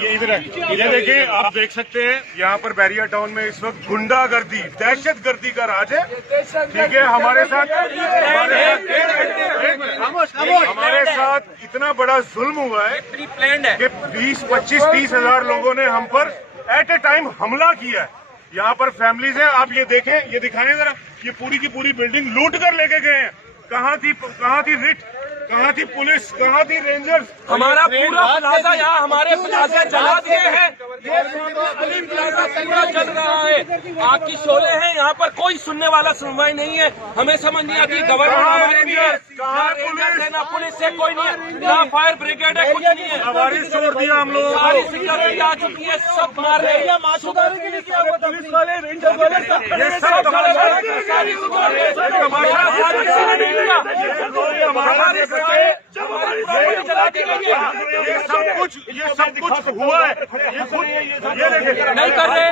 ये इधर है, ये देखिए आप देख सकते हैं यहाँ पर बैरिया टाउन में इस वक्त गुंडागर्दी, दहशतगर्दी का राज है। ठीक है, हमारे साथ इतना बड़ा जुल्म हुआ है कि 20-25-30 हजार लोगों ने हम पर एट ए टाइम हमला किया है। यहाँ पर फैमिलीज हैं, आप ये देखें, ये दिखाएं जरा, ये पूरी की पूरी बिल्डिंग लूट कर लेके गए हैं। कहाँ थी रिट, कहाँ थी पुलिस, कहाँ थी रेंजर्स? हमारा पूरा प्लाजा यहाँ हमारे प्लाजा जला दिए हैं। ये अली प्लाजा पूरा जल रहा है, आग की शोले हैं। यहाँ पर कोई सुनने वाला सुनवाई नहीं है। हमें समझ नहीं आती, गवर्नमेंट हमारे भी है, ना पुलिस से कोई नहीं है, ना फायर ब्रिगेड है, कुछ नहीं है। हमारी छोड़ दिया हम लोग, सारी सिक्योरिटी आ चुकी है, सब मार रहे हैं। पुलिस वाले, रेंजर वाले सब ये सब कुछ हुआ है, नहीं कर रहे।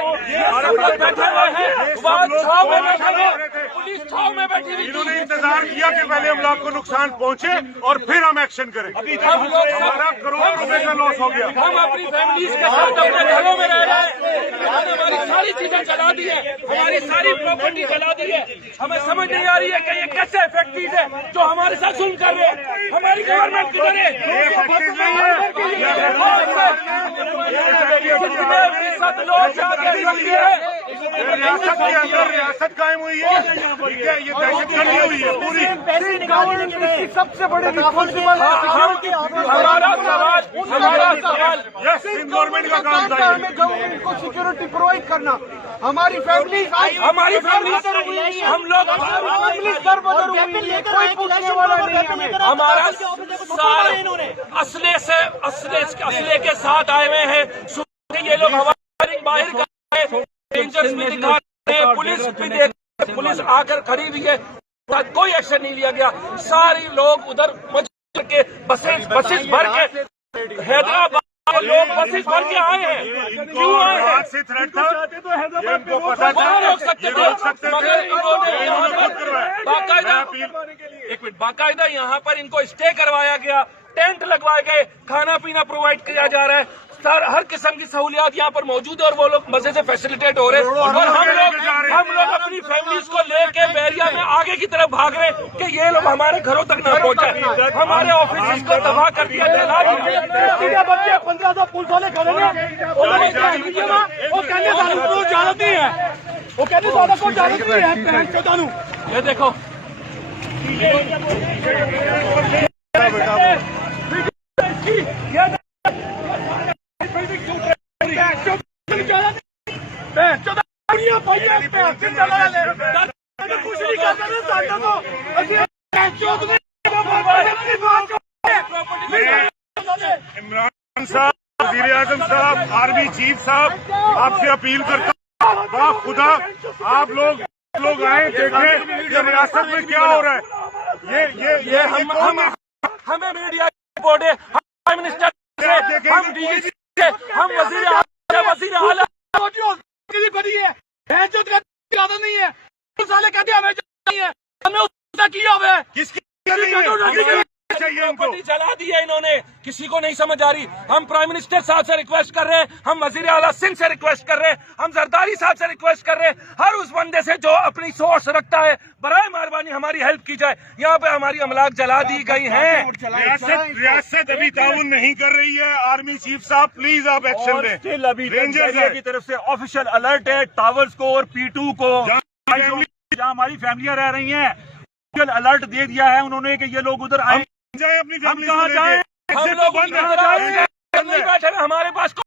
सब लोग बैठे हुए हैं, छाव में बैठे हुए, पुलिस छाव में बैठी हुई। इन्होंने इंतजार किया कि पहले हम लोग को नुकसान पहुंचे और फिर हम एक्शन करें। हम लोग हमारा करोड़ रुपए का लॉस हो गया। हम अपनी फैमिलीज के साथ अपने घरों में रह रहे हैं। हमारी सारी चीजें जला दी है, हमारी सारी प्रॉपर्टी जला दी है। हमें समझ नहीं आ रही है कि ये कैसे फैक्ट्रीज है जो हमारे साथ जुल्म कर रहे हैं। हमारी गवर्नमेंट किधर है? रियासत कायम हुई है, ये दहशतगर्दी हुई है पूरी। सबसे बड़े हमारा सवाल गवर्नमेंट का काम था उनको सिक्योरिटी प्रोवाइड करना। हमारी फैमिली हम लोग कोई पूछने वाला नहीं है। हमारा असले के साथ आए हुए हैं। ये लोग हमारी बाहर कर रहे हैं, रेंजर्स भी दिखा रहे हैं, पुलिस भी देख, पुलिस आकर खड़ी हुई है, कोई एक्शन नहीं लिया गया। सारी लोग उधर के बसेस भर के हैदराबाद के लोग बसेस भर के आए हैं। क्यों आए हैं? से थ्रेट था, वहाँ रोक सकते थे, मगर इन्होंने बाकायदा यहाँ पर इनको स्टे करवाया गया, टेंट लगवाए गए, खाना पीना प्रोवाइड किया जा रहा है, हर किस्म की सहूलियात यहाँ पर मौजूद है और वो लोग मजे से फैसिलिटेट हो रहे हैं। और हम लोग अपनी फैमिलीज को लेके बैरिया में आगे की तरफ भाग रहे हैं कि ये लोग हमारे घरों तक न पहुंचे। हमारे ऑफिस को तबाह कर दिया, जला दिया। बच्चे 1500 पुलिस वाले खड़े हैं, वो कहने को जानत नहीं है, वो कहने को जानत नहीं है। ये देखो, इमरान साहब, वज़ीर आज़म साहब, आर्मी चीफ साहब, आपसे अपील करता हूँ, वाह खुदा, आप लोग आए देखें कि रियासत में क्या हो रहा है। ये हमें मीडिया रिपोर्ट है, हम प्राइम मिनिस्टर से, हम डीजी से, हम वजीर आला बनी है, ज्यादा नहीं है, साले कहते हमें नहीं है, हमने उसका किया हुआ है। किसकी प्रॉपर्टी जला दी है इन्होंने, किसी को नहीं समझ आ रही। हम प्राइम मिनिस्टर साहब से रिक्वेस्ट कर रहे हैं, हम वजीर आला सिंह से रिक्वेस्ट कर रहे हैं, हम जरदारी साहब से रिक्वेस्ट कर रहे हैं, हर उस बंदे से जो अपनी सोच रखता है, बराए मेहरबानी हमारी हेल्प की जाए। यहाँ पे हमारी अमलाक जला दी गई हैं। रियासत अभी ताउन नहीं कर रही है। आर्मी चीफ साहब प्लीज आप एक्शन लें। स्टिल अभी रेंजर्स की तरफ से ऑफिशियल अलर्ट है टावर्स को और P2 को, जहाँ हमारी फैमिलियां रह रही हैं, ऑफिशियल अलर्ट दे दिया है उन्होंने कि ये लोग उधर आए। जाए अपनी हम कहाँ जाए? हम लोग नहीं बैठे, हमारे पास